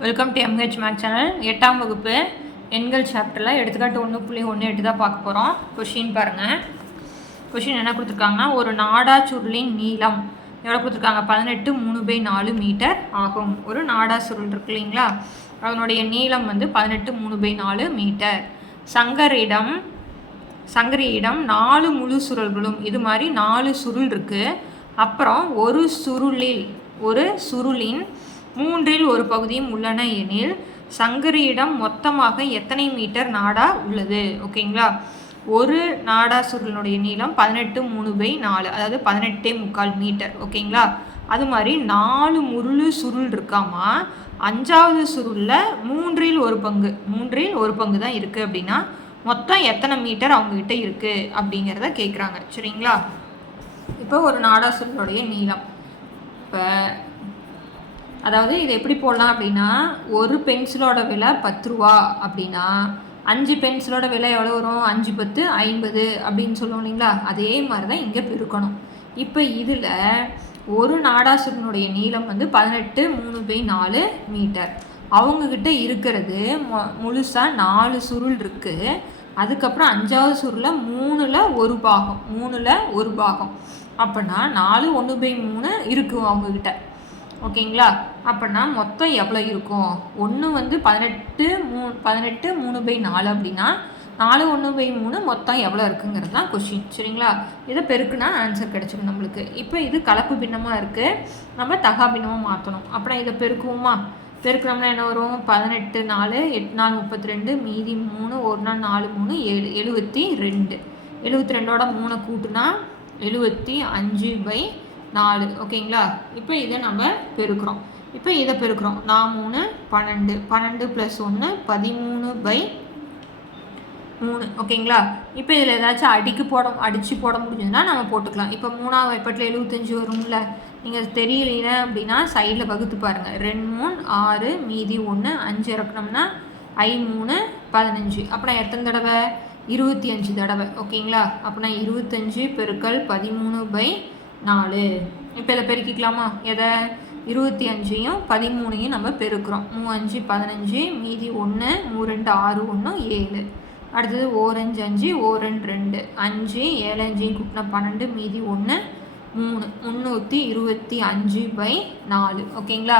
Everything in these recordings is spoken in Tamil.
Welcome to MH maths channel. 8ஆம் வகுப்பு எண்கள் சாப்டரில் எடுத்துக்காட்டு 1.18 தான் பார்க்க போகிறோம். கொஷின் பாருங்கள். கொஷின் என்ன கொடுத்துருக்காங்கன்னா, ஒரு நாடா சுருளின் நீளம் எவ்வளோ கொடுத்துருக்காங்க? 18 3/4 மீட்டர் ஆகும். ஒரு நாடா சுருள் இருக்கு இல்லைங்களா, அதனுடைய நீளம் வந்து 18 3/4 மீட்டர். சங்கரியிடம் 4 முழு சுருள்களும், இது மாதிரி 4 சுருள் இருக்குது. அப்புறம் ஒரு சுருளின் 3இல் ஒரு பகுதியும் உள்ளன எனில் சங்கரியிடம் மொத்தமாக எத்தனை மீட்டர் நாடா உள்ளது? ஓகேங்களா, ஒரு நாடா சுருளினுடைய நீளம் 18 3/4, அதாவது 18.75 மீட்டர். ஓகேங்களா, அது மாதிரி 4 முழு சுருள் இருக்காமா, 5ஆவது சுருளில் 3இல் ஒரு பங்கு தான் இருக்குது. அப்படின்னா மொத்தம் எத்தனை மீட்டர் அவங்ககிட்ட இருக்குது அப்படிங்கிறத கேட்குறாங்க. சரிங்களா, இப்போ ஒரு நாடா சுருளுடைய நீளம், இப்போ அதாவது இது எப்படி போடலாம் அப்படின்னா, ஒரு பென்சிலோட விலை 10 ரூபா அப்படின்னா 5 பென்சிலோட விலை எவ்வளோ வரும்? 5 10 50 அப்படின்னு சொல்லுவோம் இல்லைங்களா, அதே மாதிரி தான் இங்கே பெருக்கணும். இப்போ இதில் ஒரு நாடாசுரனுடைய நீளம் வந்து 18 3/4 மீட்டர். அவங்கக்கிட்ட இருக்கிறது முழுசாக 4 சுருள் இருக்குது. அதுக்கப்புறம் 5ஆவது சுருளில் 3/1 பாகம். அப்படின்னா 4 1/3 இருக்கும் அவங்கக்கிட்ட. ஓகேங்களா, அப்படின்னா மொத்தம் எவ்வளோ இருக்கும்? ஒன்று வந்து 18 3/4 அப்படின்னா 4 1/3 மொத்தம் எவ்வளோ இருக்குங்கிறது தான் கொஷின். சரிங்களா, இதை பெருக்குனா ஆன்சர் கிடச்சிடும் நம்மளுக்கு. இப்போ இது கலப்பு பின்னமாக இருக்குது, நம்ம தகா பின்னமாக மாற்றணும். அப்புறம் இதை பெருக்குவோமா? பெருக்கிறோம்னா என்ன வரும்? 18 4 8 4 32, மீதி 3, 1 நாள் 4 3 7 72. 72ஓட 3 கூட்டுனா 75/4. ஓகேங்களா, இப்போ இதை நம்ம பெருக்கிறோம். இப்போ இதை பெருக்கிறோம். 4 3 12 + 1 13/3. ஓகேங்களா, இப்போ இதில் ஏதாச்சும் அடித்து போட முடிஞ்சதுன்னா நம்ம போட்டுக்கலாம். இப்போ 3ஆவது வாய்ப்பாட்டில் 75 வரும்ல, நீங்கள் தெரியல அப்படின்னா சைடில் வகுத்து பாருங்கள். 2 3 6, மீதி 1 5 இறக்கணும்னா 5 3 15. அப்புறம் எத்தனை தடவை? 25 தடவை. ஓகேங்களா, அப்படின்னா 25 × 13/4. இப்போ இதை பெருக்கிக்கலாமா? எதை? 25யும் 13யும் நம்ம பெருக்கிறோம். 3 5 15, மீதி 1 3 2 6 1 7. அடுத்தது 4 5 5 4 2 5 7 5 கூட்டினா 12, மீதி 1 3 325/4. ஓகேங்களா,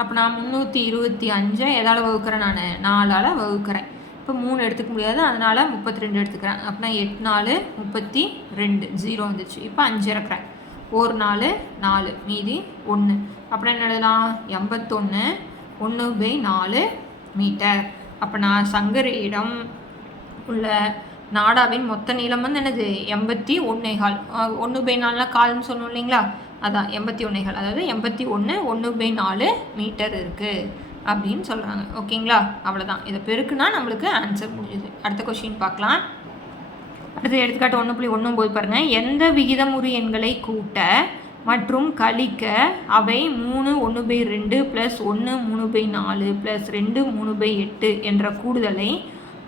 அப்போ நான் 325 எதால் வகுக்கிறேன்? நான் 4ஆல் வகுக்கிறேன். இப்போ 3 எடுத்துக்க முடியாது, அதனால் 32 எடுத்துக்கிறேன். அப்படின்னா 8 4 32, 0 வந்துச்சு. இப்போ 5 இறக்குறேன். 1 4 4, மீதி 1. அப்புறம் என்ன எழுதலாம்? 81 1/4 மீட்டர். அப்போ நான் சங்கரியிடம் உள்ள நாடாவின் மொத்த நீளம் வந்து என்னது? 81.25. 1/4 கால்னு சொன்னோம் இல்லைங்களா, அதான் 81, அதாவது 81 1/4 மீட்டர் இருக்குது அப்படின்னு சொல்கிறாங்க. ஓகேங்களா, அவ்வளோதான். இதை பெருக்குனா நம்மளுக்கு ஆன்சர் முடியுது. அடுத்த கொஷின் பார்க்கலாம். அடுத்து எடுத்துக்காட்டு 1.19 பாருங்கள். எந்த விகிதமுறு எண்களை கூட்ட மற்றும் கழிக்க அவை 3 1/2 + 1 3/4 + 2 3/8 என்ற கூடுதலை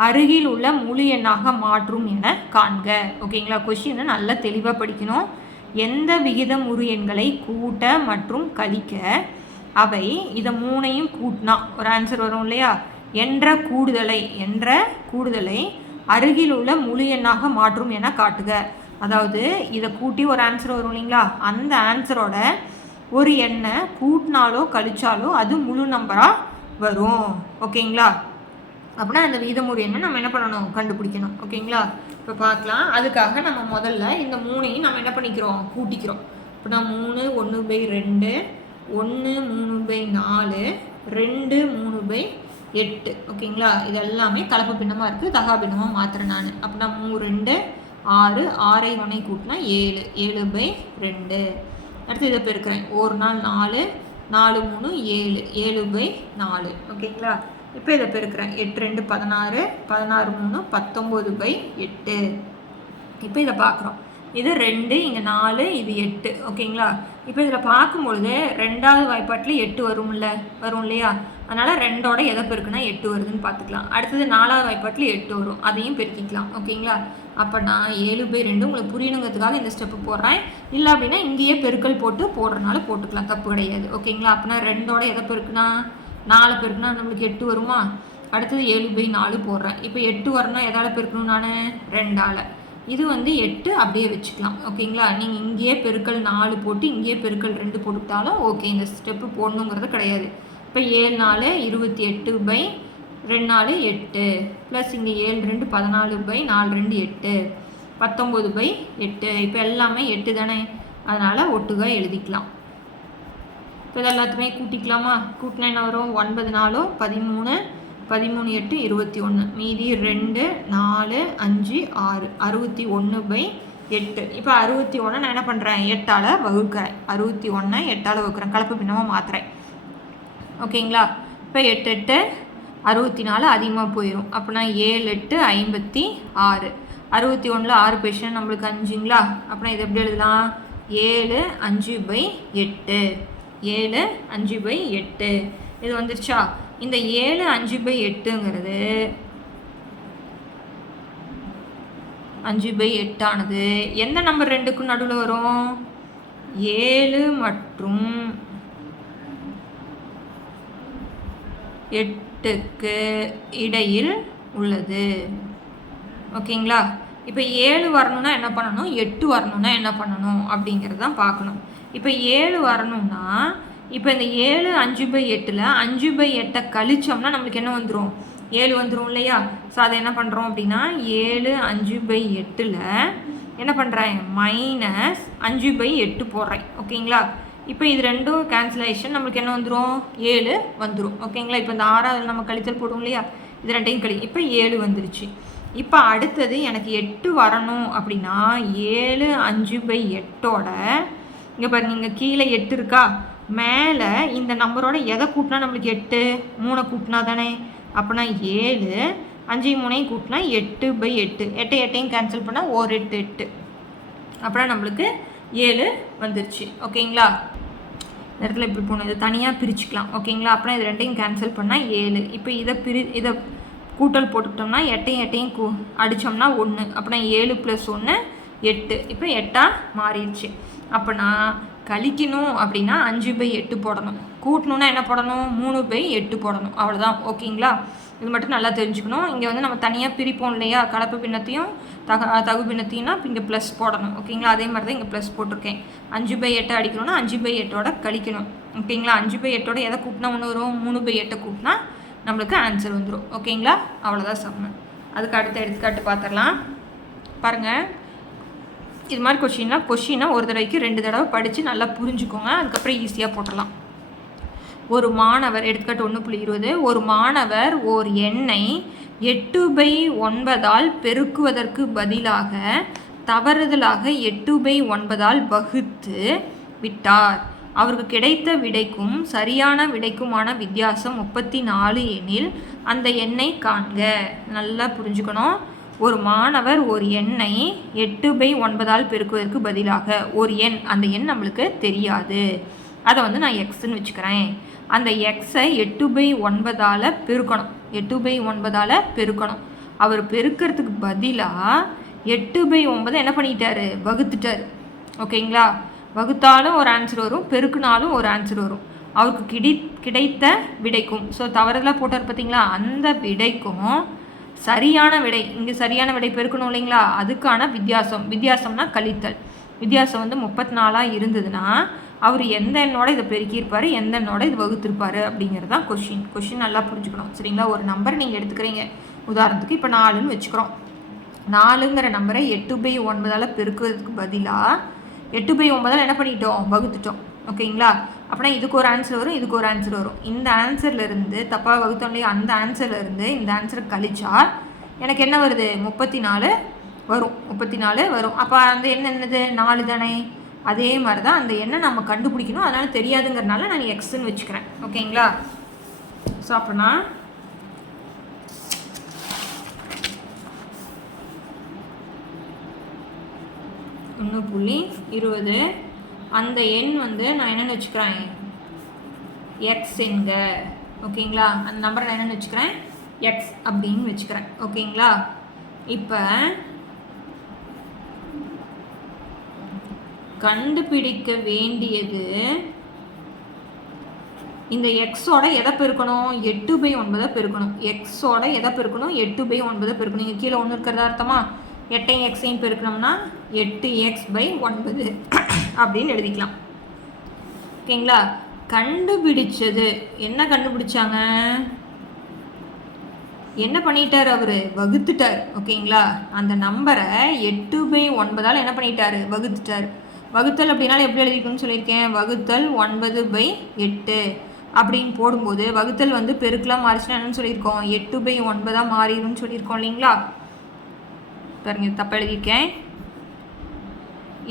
அருகில் உள்ள முழு எண்ணாக மாற்றும் என காண்க. ஓகேங்களா, கொஷினை நல்லா தெளிவாக படிக்கணும். எந்த விகிதமுறு எண்களை கூட்ட மற்றும் கழிக்க அவை இதை 3ஐயும் கூட்டினா ஒரு ஆன்சர் வரும் இல்லையா, என்ற கூடுதலை அருகில் உள்ள முழு எண்ணாக மாற்றும் என காட்டுக. அதாவது இதை கூட்டி ஒரு ஆன்சர் வரும் இல்லைங்களா, அந்த ஆன்சரோட ஒரு எண்ணை கூட்டினாலோ கழிச்சாலோ அது முழு நம்பராக வரும். ஓகேங்களா, அப்படின்னா அந்த விகிதமுறு எண்ணை நம்ம என்ன பண்ணணும்? கண்டுபிடிக்கணும். ஓகேங்களா, இப்போ பார்க்கலாம். அதுக்காக நம்ம முதல்ல இந்த 3ஐயும் நம்ம என்ன பண்ணிக்கிறோம்? கூட்டிக்கிறோம். இப்போ நான் 3 1/2 1 3/4 2 3/8. ஓகேங்களா, இது எல்லாமே கலப்பு பின்னமாக இருக்குது, தகா பின்னமாக மாற்றுறேன் நான். அப்படின்னா 3 2 6 6 1 கூட்டினா 7 7/2. அடுத்து இதை பெருக்கிறேன். 1 நாள் 4 4 3 7 7/4. ஓகேங்களா, இப்போ இதை பெருக்கிறேன். 8 2 16 16 3 19/8. இப்போ இதை பார்க்குறோம். இது 2, இங்கே 4, இது 8. ஓகேங்களா, இப்போ இதில் பார்க்கும்பொழுது 2ஆவது வாய்ப்பாட்டில் 8 வரும் இல்லையா, அதனால் 2ஓட எதை பெருக்குனா 8 வருதுன்னு பார்த்துக்கலாம். அடுத்தது 4ஆவது வாய்ப்பாட்டில் 8 வரும், அதையும் பெருக்கிக்கலாம். ஓகேங்களா, அப்போ நான் 7/2 உங்களுக்கு புரியணுங்கிறதுக்காக இந்த ஸ்டெப்பு போடுறேன். இல்லை அப்படின்னா இங்கேயே பெருக்கல் போடுறதுனால போட்டுக்கலாம், தப்பு கிடையாது. ஓகேங்களா, அப்படின்னா 2ஓட எதை பெருக்குனா 4 பெருக்குனா நம்மளுக்கு 8 வருமா? அடுத்தது 7/4 போடுறேன். இப்போ 8 வரணும், எதால் பெருக்கணும் நான்? 2ஆல். இது வந்து 8 அப்படியே வச்சுக்கலாம். ஓகேங்களா? நீங்கள் இங்கேயே பெருக்கல் 4 போட்டு இங்கேயே பெருக்கல் 2 போட்டுக்கிட்டாலும் ஓகே. இந்த ஸ்டெப்பு போடணுங்கிறது கிடையாது. இப்போ 7 4 28/2 8 ப்ளஸ் இங்கே 7 2 14/4 2 8 19/8. இப்போ எல்லாமே 8 தானே, அதனால் ஒட்டுகா எழுதிக்கலாம். இப்போ இது எல்லாத்தையுமே கூட்டிக்கலாமா? கூட்டினா என்ன வரும்? 9 4 13 13 8 21, மீதி 2 4 5 6 61/8. இப்போ 61 நான் என்ன பண்ணுறேன்? 8ஆல் வகுக்கிறேன். 61 8ஆல் வகுக்கிறேன், கலப்பு பின்னமாக மாற்றுறேன். ஓகேங்களா? இப்போ 8 8 64 அதிகமாக போயிடும். அப்படின்னா 7 8 56. 61ல் 6 போயிடுச்சுன்னா நம்மளுக்கு 5ங்களா? அப்படின்னா இது எப்படி எழுதலாம்? 7 5/8. 7 5/8 இது வந்துருச்சா? இந்த 7 5/8ங்கிறது 5/8 ஆனது எந்த நம்பர் 2க்கும் நடுவில் வரும்? 7 மற்றும் 8க்கு இடையில் உள்ளது. ஓகேங்களா? இப்போ 7 வரணும்னா என்ன பண்ணணும், 8 வரணும்னா என்ன பண்ணணும் அப்படிங்கிறது தான் பார்க்கணும். இப்போ 7 வரணும்னா இப்போ இந்த 7 5/8ல் 5/8 கழிச்சோம்னா நம்மளுக்கு என்ன வந்துடும்? 7 வந்துடும் இல்லையா? ஸோ அதை என்ன பண்ணுறோம் அப்படின்னா 7 5/8ல் என்ன பண்ணுறேன்? மைனஸ் 5/8 போடுறேன். ஓகேங்களா? இப்போ இது ரெண்டும் கேன்சலேஷன், நம்மளுக்கு என்ன வந்துடும்? 7 வந்துடும். ஓகேங்களா? இப்போ இந்த 6வது நம்ம கழித்தல் போடுவோம் இல்லையா? இது ரெண்டையும் இப்போ 7 வந்துருச்சு. இப்போ அடுத்தது எனக்கு 8 வரணும் அப்படின்னா 7 5/8ஓட இங்கே பாருங்க, இங்கே கீழே 8 இருக்கா, மேலே இந்த நம்பரோட எதை கூட்டினா நம்மளுக்கு 8? 3 கூட்டினா தானே. அப்படின்னா 7 5 3 கூட்டினா 8/8. 8 8ஐயும் கேன்சல் பண்ணால் 1 8 8. அப்புறம் நம்மளுக்கு 7 வந்துருச்சு. ஓகேங்களா? இந்த இடத்துல இப்படி போகணும், இதை தனியாக பிரிச்சுக்கலாம். ஓகேங்களா? அப்புறம் இது ரெண்டையும் கேன்சல் பண்ணால் 7. இப்போ இதை கூட்டல் போட்டுக்கிட்டோம்னா 8ஐயும் 8ஐயும் அடித்தோம்னா 1. அப்படின்னா 7 + 1 8. இப்போ 8ஆக மாறிடுச்சு. அப்போனா கழிக்கணும் அப்படின்னா 5/8 போடணும், கூட்டணுன்னா என்ன போடணும்? 3/8 போடணும். அவ்வளோதான். ஓகேங்களா? இது மட்டும் நல்லா தெரிஞ்சுக்கணும். இங்கே வந்து நம்ம தனியாக பிரிப்போம் இல்லையா, கலப்பு பின்னத்தையும் தகு பின்னத்தையும்னா இங்கே ப்ளஸ் போடணும். ஓகேங்களா? அதே மாதிரி தான் இங்கே ப்ளஸ் போட்டிருக்கேன். 5/8 அடிக்கணும்னா 5/8ஓட கழிக்கணும். ஓகேங்களா? 5/8ஓட எதை கூட்டினா ஒன்று வரும்? 3/8 கூட்டினா நம்மளுக்கு ஆன்சர் வந்துடும். ஓகேங்களா? அவ்வளோதான் சம்மு. அதுக்கு அடுத்த எடுத்துக்காட்டு பார்த்துடலாம். பாருங்கள், இது மாதிரி கொஷினை ஒரு தடவைக்கு 2 தடவை படித்து நல்லா புரிஞ்சுக்கோங்க. அதுக்கப்புறம் ஈஸியாக போட்டுடலாம். ஒரு மாணவர், எடுத்துக்காட்டு 1.20, ஒரு மாணவர் ஓர் எண்ணை 8/9ஆல் பெருக்குவதற்கு பதிலாக தவறுதலாக 8/9ஆல் வகுத்து விட்டார். அவருக்கு கிடைத்த விடைக்கும் சரியான விடைக்குமான வித்தியாசம் 34 எனில் அந்த எண்ணை காண்க. நல்லா புரிஞ்சுக்கணும். ஒரு மாணவர் ஒரு எண்ணை 8/9ஆல் பெருக்குவதற்கு பதிலாக ஒரு எண், அந்த எண் நம்மளுக்கு தெரியாது, அதை வந்து நான் எக்ஸ்ன்னு வச்சுக்கிறேன். அந்த எக்ஸை 8/9ஆல் பெருக்கணும். 8/9ஆல் பெருக்கணும். அவர் பெருக்கிறதுக்கு பதிலாக 8/9 என்ன பண்ணிட்டாரு? வகுத்துட்டார். ஓகேங்களா? வகுத்தாலும் ஒரு ஆன்சர் வரும், பெருக்குனாலும் ஒரு ஆன்சர் வரும். அவருக்கு கிடைத்த விடைக்கும், ஸோ தவறுதலாக போட்டார் பார்த்தீங்களா, அந்த விடைக்கும் சரியான விடை, இங்கே சரியான விடை பெருக்கணும் இல்லைங்களா, அதுக்கான வித்தியாசம்னா கழித்தல். வித்தியாசம் வந்து 34 இருந்ததுன்னா அவர் எந்த எண்ணோட இதை பெருக்கியிருப்பார், எந்த எண்ணோட இது வகுத்திருப்பார் அப்படிங்கிறது தான் கொஷின் நல்லா புரிஞ்சுக்கணும். சரிங்களா? ஒரு நம்பர் நீங்கள் எடுத்துக்கிறீங்க, உதாரணத்துக்கு இப்போ 4ன்னு வச்சுக்கிறோம். 4ங்கிற நம்பரை 8/9ஆல் பெருக்குவதற்கு பதிலாக 8/9ஆல் என்ன பண்ணிட்டோம்? வகுத்துட்டோம். ஓகேங்களா? அப்படின்னா இதுக்கு ஒரு ஆன்சர் வரும், இதுக்கு ஒரு ஆன்சர் வரும். இந்த ஆன்சர்லேருந்து தப்பாக வகுத்தோம் இல்லையா, அந்த ஆன்சர்லேருந்து இந்த ஆன்சரை கழிச்சா எனக்கு என்ன வருது? 34 வரும். 34 வரும். அப்போ அந்த எண் என்னது? 4 தானே. அதே மாதிரி தான் அந்த எண்ணை நம்ம கண்டுபிடிக்கணும். அதனால் தெரியாதுங்கிறனால நான் எக்ஸ்ன்னு வச்சுக்கிறேன். ஓகேங்களா? ஸோ அப்படின்னா 1.20 அந்த எண் வந்து நான் என்னென்னு வச்சுக்கிறேன்? எக்ஸ் என்க. ஓகேங்களா? அந்த நம்பரை நான் என்னென்னு வச்சுக்கிறேன்? எக்ஸ் அப்படின்னு வச்சுக்கிறேன். ஓகேங்களா? இப்போ கண்டுபிடிக்க வேண்டியது இந்த எக்ஸோட எதை பெருக்கணும் 8/9 பெருக்கணும். எக்ஸோட எதை பெருக்கணும் 8/9 பெருக்கணும். இங்கே கீழே 1 இருக்கிறதா அர்த்தமா 8ஐயும் எக்ஸையும் பெருக்கணும்னா 8x/9 அப்படின்னு எழுதிக்கலாம். ஓகேங்களா. கண்டுபிடிச்சது என்ன கண்டுபிடிச்சாங்க, என்ன பண்ணிட்டார் அவர் வகுத்துட்டார். ஓகேங்களா. அந்த நம்பரை 8/9 என்ன பண்ணிட்டார் வகுத்துட்டார். வகுத்தல் அப்படின்னாலும் எப்படி எழுதிக்கணும்னு சொல்லியிருக்கேன், வகுத்தல் 9/8 அப்படின்னு போடும்போது வகுத்தல் வந்து பெருக்கலாம் மாறிச்சுன்னா என்னன்னு சொல்லியிருக்கோம் 8/9 மாறிடும்னு சொல்லியிருக்கோம் இல்லைங்களா. பாருங்க தப்பா எழுதியிருக்கேன்.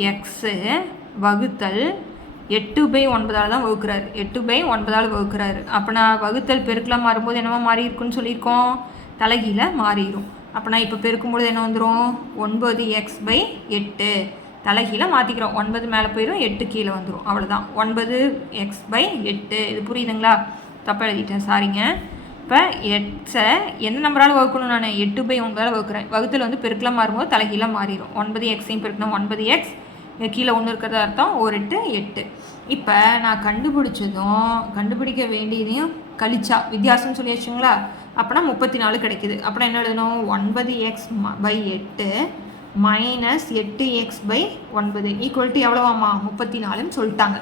எக்ஸு வகுத்தல் 8/9 தான் வகுக்கிறாரு. 8/9 வகுக்கிறாரு. அப்போனா வகுத்தல் பெருக்கலாம் மாறும்போது என்னவா மாறி இருக்குன்னு சொல்லியிருக்கோம் தலைகீழ மாறிடும். அப்போனா இப்போ பெருக்கும்போது என்ன வந்துடும் 9x/8 தலைகீழ மாற்றிக்கிறோம். 9 மேலே போயிடும் 8 கீழே வந்துடும். அவ்வளோதான் 9x/8. இது புரியுதுங்களா. தப்பாக எழுதிட்டேன் சாரிங்க. இப்போ எக்ஸை எந்த நம்பரால் வகுக்கணும், நான் 8/9 வகுக்கிறேன். வகுத்தல் வந்து பெருக்கலாம் மாறும்போது தலைகீழ மாறிடும். 9xையும் பெருக்கணும் 9x கீழே 1 இருக்கிறத அர்த்தம் 1 8 8. இப்போ நான் கண்டுபிடிச்சதும் கண்டுபிடிக்க வேண்டியதையும் கழிச்சா வித்தியாசம் சொல்லியாச்சுங்களா. அப்போனா 34 கிடைக்குது. அப்படின்னா என்ன எழுதணும் 9x/8 minus 8x/9 equal to எவ்வளோவாம்மா 34ன்னு சொல்லிட்டாங்க.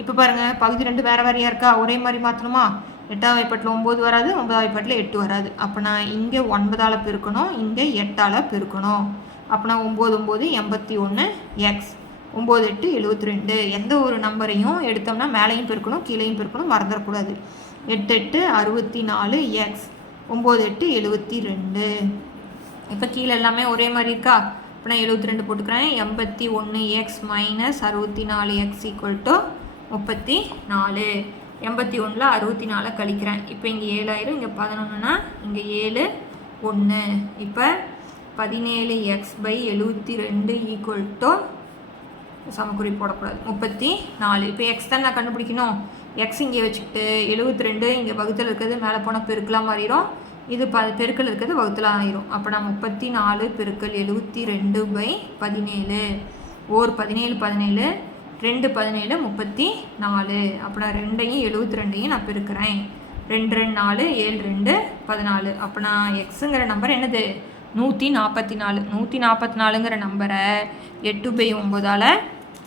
இப்போ பாருங்கள் பகுதி 2 வேறு வேறையாக இருக்கா, ஒரே மாதிரி மாற்றணுமா. 8ஆம் வாய்ப்பாட்டில் 9 வராது, 9ஆம் வாய்ப்பாட்டில் 8 வராது. அப்போனா இங்கே 9ஆல் பெருக்கணும், இங்கே 8ஆல் பெருக்கணும். அப்போனா 9 9 81 x 9 8 72. எந்த ஒரு நம்பரையும் எடுத்தோம்னா மேலேயும் பெருக்கணும் கீழேயும் பெருக்கணும், மறந்துடக்கூடாது. 8 8 64 x 9 8 72. இப்போ கீழே எல்லாமே ஒரே மாதிரி இருக்கா. இப்போ நான் 72 போட்டுக்கிறேன். 81x minus 64x equal to 34. 81ல் 64 கழிக்கிறேன். இப்போ இங்கே 7 இங்கே 11னா இங்கே 7 1. இப்போ 17x/72 ஈக்குவல் டு சமக்குறி போடக்கூடாது 34. இப்போ எக்ஸ் தான் நான் கண்டுபிடிக்கணும். எக்ஸ் இங்கே வச்சுக்கிட்டு 72 இங்கே வகுத்தல் இருக்கிறது மேலே போனால் பெருக்கலாம் மாறிடும். இது பெருக்கல் இருக்கிறது வகுத்தலாம் ஆயிரும். அப்போ நான் 34 பெருக்கல் 72/17 ஓர் 17 17 2 17 34. அப்போ நான் 2ஐயும் 72ஐயும் நான் பெருக்கிறேன். 2 2 4 7 2 14. அப்போ நான் எக்ஸுங்கிற நம்பர் என்னது 144. 144ங்கிற நம்பரை 8/9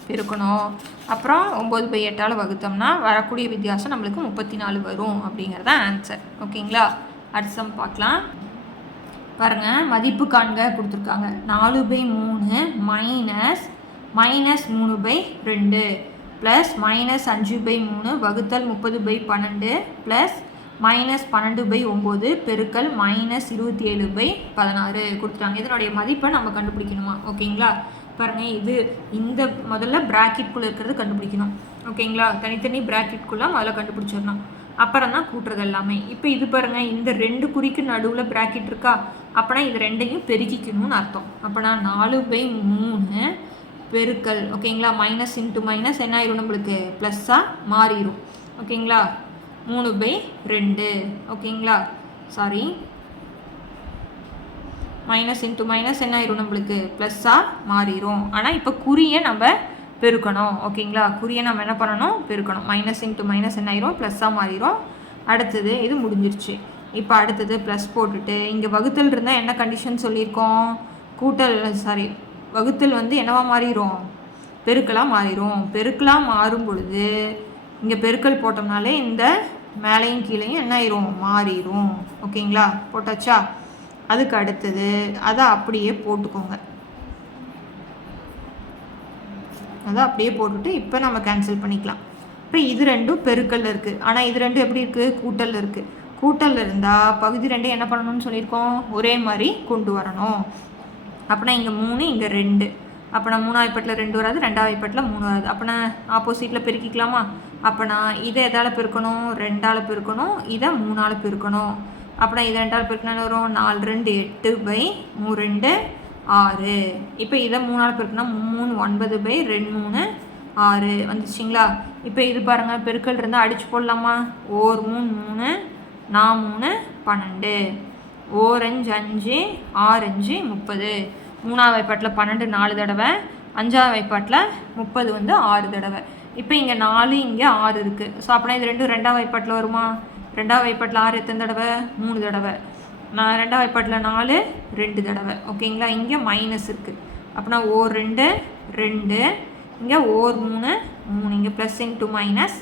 பெருக்கணும். அப்புறம் 9/8 வகுத்தோம்னா வரக்கூடிய வித்தியாசம் நம்மளுக்கு 34 வரும் அப்படிங்கிறது தான் ஆன்சர். ஓகேங்களா. அடுத்த சம் பார்க்கலாம். பாருங்கள் மதிப்பு காண்க கொடுத்துருக்காங்க. 4/3 மைனஸ் -3/2 ப்ளஸ் -5/3 வகுத்தல் 30/12 ப்ளஸ் -12/9 பெருக்கல் -27/16 கொடுத்துட்டாங்க. இதனுடைய மதிப்பை நம்ம கண்டுபிடிக்கணுமா. ஓகேங்களா. பாருங்கள் இது இந்த முதல்ல ப்ராக்கெட்குள்ளே இருக்கிறது கண்டுபிடிக்கணும். ஓகேங்களா. தனித்தனி ப்ராக்கெட்குள்ளே முதல்ல கண்டுபிடிச்சிடணும். அப்புறம் தான் கூட்டுறது எல்லாமே. இப்போ இது பாருங்கள் இந்த 2 குறிக்கு நடுவில் ப்ராக்கெட் இருக்கா. அப்போனா இது 2ஐயும் பெருக்கிக்கணும்னு அர்த்தம். அப்போனா 4/3 பெருக்கல் ஓகேங்களா மைனஸ் இன்ட்டு மைனஸ் என்ன ஆயிரும் நம்மளுக்கு ப்ளஸ்ஸாக மாறிடும். ஓகேங்களா. 3/2 ஓகேங்களா. சாரி மைனஸ் இன்ட்டு மைனஸ் என்ன ஆயிரும் நம்மளுக்கு ப்ளஸ்ஸாக மாறிடும். ஆனால் இப்போ குறியை நம்ம பெருக்கணும். ஓகேங்களா. குறியை நம்ம என்ன பண்ணணும் பெருக்கணும். மைனஸ் இன்ட்டு மைனஸ் என்ன ஆயிரும் ப்ளஸ்ஸாக மாறிடும். அடுத்தது இது முடிஞ்சிருச்சு. இப்போ அடுத்தது ப்ளஸ் போட்டுட்டு இங்கே வகுத்தல் இருந்தால் என்ன கண்டிஷன் சொல்லியிருக்கோம் வகுத்தல் வந்து என்னவா மாறிடும் பெருக்கலாக மாறிடும். பெருக்கலாக மாறும் பொழுது இங்கே பெருக்கல் போட்டோம்னாலே இந்த மேலேயும் கீழேயும் என்ன ஆயிரும் மாறிடும். ஓகேங்களா. போட்டாச்சா. அதுக்கு அடுத்தது அதை அப்படியே போட்டுக்கோங்க. அதை அப்படியே போட்டுட்டு இப்போ நம்ம கேன்சல் பண்ணிக்கலாம். இப்போ இது 2 பெருக்கல் இருக்குது. ஆனால் இது 2 எப்படி இருக்குது கூட்டல் இருக்குது. கூட்டல் இருந்தால் பகுதி 2 என்ன பண்ணணும்னு சொல்லியிருக்கோம் ஒரே மாதிரி கொண்டு வரணும். அப்போனா இங்கே 3 இங்கே 2. அப்போனா 3ஆம் வாய்ப்பாட்டில் 2 வராது, 2ஆம் வாய்ப்பாட்டில் 3 வராது. அப்போனா ஆப்போசிட்டில் பெருக்கிக்கலாமா. அப்போனா இதை எதால் பெருக்கணும் 2ஆல் பெருக்கணும், இதை 3ஆல் பெருக்கணும். அப்போனா இதை 2ஆல் பெருக்கினா வரும் 4 2 8/3 6. இப்போ இதை 3ஆல் பெருக்கினா 3 9/2 6 வந்துச்சுங்களா. இப்போ இது பாருங்கள் பெருக்கல் இருந்தால் அடித்து போடலாமா. ஓர் 3 3 4 3 12 ஓர் 5 5 6 5 30. 3ஆம் வாய்ப்பாட்டில் 12 4 தடவை, 5ஆம் வாய்ப்பாட்டில் 30 வந்து 6 தடவை. இப்போ இங்கே 4 இங்கே 6 இருக்குது. ஸோ அப்படின்னா இது ரெண்டும் ரெண்டாவது வாய்ப்பாட்டில் வருமா? ரெண்டாவது வாய்ப்பாட்டில் 6 எத்தனை தடவை? 3 தடவை. நான் ரெண்டாவது வாய்ப்பாட்டில் 4 2 தடவை. ஓகேங்களா? இங்கே மைனஸ் இருக்குது. அப்படின்னா ஓர் 2 2, இங்கே ஓர் 3 3, இங்கே ப்ளஸ் இன்ட்டு மைனஸ்,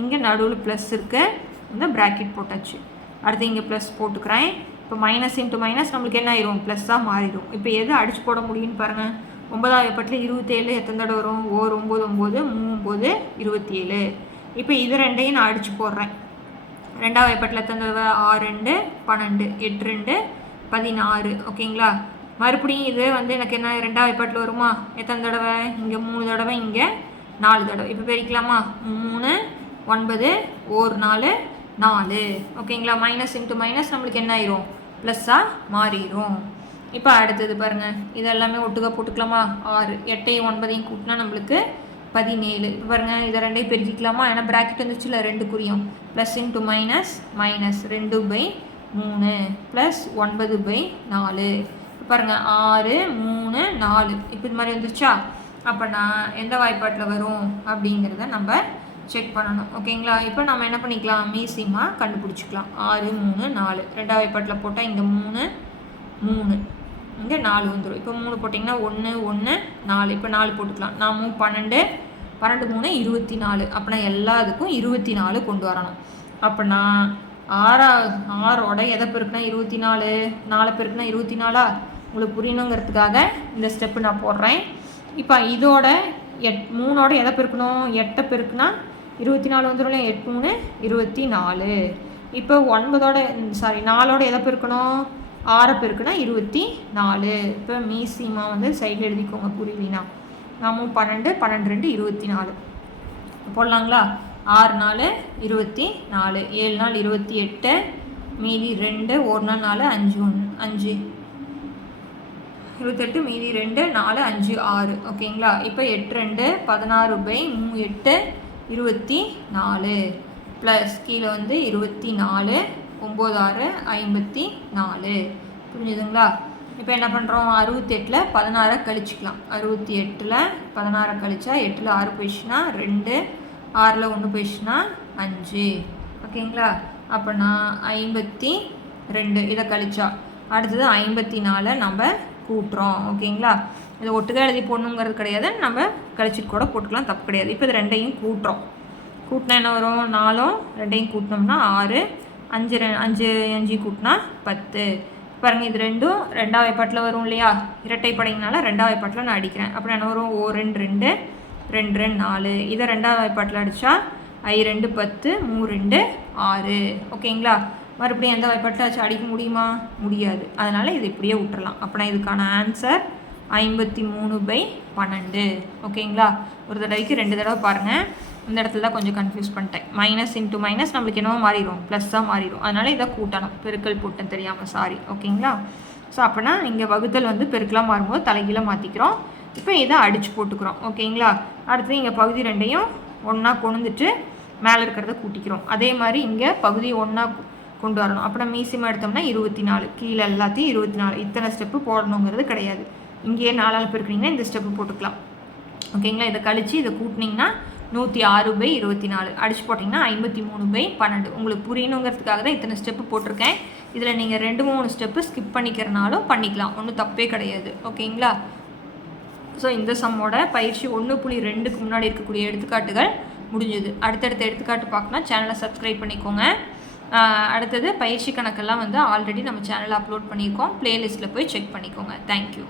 இங்கே நடுவில் ப்ளஸ் இருக்குது, இந்த ப்ராக்கெட் போட்டாச்சு. அடுத்து இங்கே ப்ளஸ் போட்டுக்கிறேன். இப்போ மைனஸ் இன்ட்டு மைனஸ் நம்மளுக்கு என்ன ஆயிரும்? ப்ளஸ்ஸாக மாறிடும். இப்போ எது அடிச்சு போட முடியும்னு பாருங்கள். 9வது வாய்ப்பாட்டில் 27 எத்தனை தடவை வரும்? ஓர் 9 9 3 27. இப்போ இது ரெண்டையும் நான் அடித்து போடுறேன். ரெண்டாவது வாய்ப்பாட்டில் எத்தனை தடவை? 6 2 12, 8 2 16. ஓகேங்களா? மறுபடியும் இது வந்து எனக்கு என்ன ரெண்டாவது வாய்ப்பாட்டில் வருமா? எத்தனை தடவை? இங்கே 3 தடவை, இங்கே 4 தடவை. இப்போ பெருக்கலாமா? 3 9 ஓர் 4 4. ஓகேங்களா? மைனஸ் இன்ட்டு மைனஸ் நம்மளுக்கு என்ன ஆயிரும்? ப்ளஸ்ஸாக மாறிடும். இப்போ அடுத்தது பாருங்கள், இதெல்லாமே ஒட்டுக்கா போட்டுக்கலாமா? 6 8ஐயும் 9ஐயும் கூட்டினா நம்மளுக்கு 17. இப்போ பாருங்கள், இதை ரெண்டையும் பெருக்கிக்கலாமா? ஏன்னா ப்ராக்கெட் வந்துச்சுல 2 குறியும். Plus into minus minus 2/3 plus 9/4. இப்போ பாருங்கள் 6 3 4. இப்போ இது மாதிரி வந்துருச்சா? அப்போ நான் எந்த வாய்ப்பாட்டில் வரும் அப்படிங்கிறத நம்ம செக் பண்ணணும். ஓகேங்களா? இப்போ நம்ம என்ன பண்ணிக்கலாம்? மீசியமாக கண்டுபிடிச்சிக்கலாம். 6 3 4 ரெண்டாவது வாய்ப்பாட்டில் போட்டால் இங்கே 3 3, இங்கே 4 வந்துடும். இப்போ 3 போட்டிங்கன்னா 1 1 4. இப்போ 4 போட்டுக்கலாம். நான் 12 12 3 24. அப்படின்னா எல்லாத்துக்கும் 24 கொண்டு வரணும். அப்படின்னா 6ஓட எதை பெருக்குனா 24, 4 பெருக்குனா 24. உங்களுக்கு புரியணுங்கிறதுக்காக இந்த ஸ்டெப்பு நான் போடுறேன். இப்போ இதோட 3ஓட எதை பெருக்கணும்? 8 பெருக்குனா 24 வந்துடும் இல்லையா? 8 3 24. இப்போ 4ஓட எதை பெருக்கணும்? 6 பெருக்குனா 24. இப்போ மீசிமா வந்து சைடில் எழுதிக்கோங்க புரியலனா. நாமும் 12 12 2 24 போடலாங்களா? 6 4 24, 7 நாள் 28, மீதி 2, 1 நாள் 4, 5 1 5 28, மீதி 2 4 5 6. ஓகேங்களா? இப்போ 8 2 16/8 24 ப்ளஸ் கீழே வந்து 24 9 6 54. புரிஞ்சுதுங்களா? இப்போ என்ன பண்ணுறோம்? 68ல் 16 கழிச்சிக்கலாம். 68ல் 16 கழிச்சா 8ல் 6 போயிடுச்சுன்னா 2, 6ல் 1 போயிடுச்சுன்னா 5. ஓகேங்களா? அப்போனா 52 இதை கழிச்சா அடுத்தது 54 நம்ம கூட்டுறோம். ஓகேங்களா? இதை ஒட்டுக்கா எழுதி போடணுங்கிறது கிடையாது, நம்ம கழிச்சிட்டு கூட போட்டுக்கலாம், தப்பு கிடையாது. இப்போ இது ரெண்டையும் கூட்டுறோம். கூட்டினா என்ன வரும்? 4 2ஐயும் கூட்டினோம்னா 6, 5 5 கூட்டினா 10. பாருங்கள், இது ரெண்டும் ரெண்டாவது வாய்ப்பாட்டில் வரும் இல்லையா? இரட்டைப்படையினால ரெண்டாவது வாய்ப்பாட்டில் நான் அடிக்கிறேன். அப்புறம் என்ன வரும்? ஓ 2 2 2 2 4. இதை ரெண்டாவது வாய்ப்பாட்டில் அடித்தா 2 10 3 2 6. ஓகேங்களா? மறுபடியும் எந்த வாய்ப்பாட்டில் அடிக்க முடியுமா? முடியாது. அதனால் இது இப்படியே விட்டுறலாம். அப்படின்னா இதுக்கான ஆன்சர் 53/12. ஓகேங்களா? ஒரு தடவைக்கு 2 தடவை பாருங்கள். இந்த இடத்துல தான் கொஞ்சம் கன்ஃபியூஸ் பண்ணிட்டேன். மைனஸ் இன்ட்டு மைனஸ் நம்மளுக்கு என்னவோ மாறிடும், ப்ளஸ்ஸாக மாறிடும். அதனால் இதை கூட்டணும். பெருக்கல் போட்டேன் தெரியாமல், சாரி. ஓகேங்களா? ஸோ அப்படின்னா இங்கே வகுத்தல் வந்து பெருக்கலாக மாறும்போது தலைகீழ மாற்றிக்கிறோம். இப்போ இதை அடித்து போட்டுக்கிறோம். ஓகேங்களா? அடுத்து இங்கே பகுதி ரெண்டையும் ஒன்றா கொண்டுட்டு மேலே இருக்கிறத கூட்டிக்கிறோம். அதே மாதிரி இங்கே பகுதி ஒன்றா கொண்டு வரணும். அப்படின்னா மீசியமாக எடுத்தோம்னா 24, கீழே எல்லாத்தையும் 24. இத்தனை ஸ்டெப்பு போடணுங்கிறது கிடையாது. இங்கேயே 4ஆல் பெருக்குனிங்கன்னா இந்த ஸ்டெப்பு போட்டுக்கலாம். ஓகேங்களா? இதை கழித்து இதை கூட்டினீங்கன்னா 106/24 அடிச்சு போட்டிங்கன்னா 53/12. உங்களுக்கு புரியணுங்கிறதுக்காக தான் இத்தனை ஸ்டெப்பு போட்டிருக்கேன். இதில் நீங்கள் 2-3 ஸ்டெப்பு ஸ்கிப் பண்ணிக்கிறனாலும் பண்ணிக்கலாம், ஒன்றும் தப்பே கிடையாது. ஓகேங்களா? ஸோ இந்த சம்மோட பயிற்சி 1.2க்கு முன்னாடி இருக்கக்கூடிய எடுத்துக்காட்டுகள் முடிஞ்சுது. அடுத்தடுத்த எடுத்துக்காட்டு பார்க்கணும், சேனலை சப்ஸ்கிரைப் பண்ணிக்கோங்க. அடுத்தது பயிற்சி கணக்கெல்லாம் வந்து ஆல்ரெடி நம்ம சேனலில் அப்லோட் பண்ணியிருக்கோம். ப்ளேலிஸ்ட்டில் போய் செக் பண்ணிக்கோங்க. தேங்க்யூ.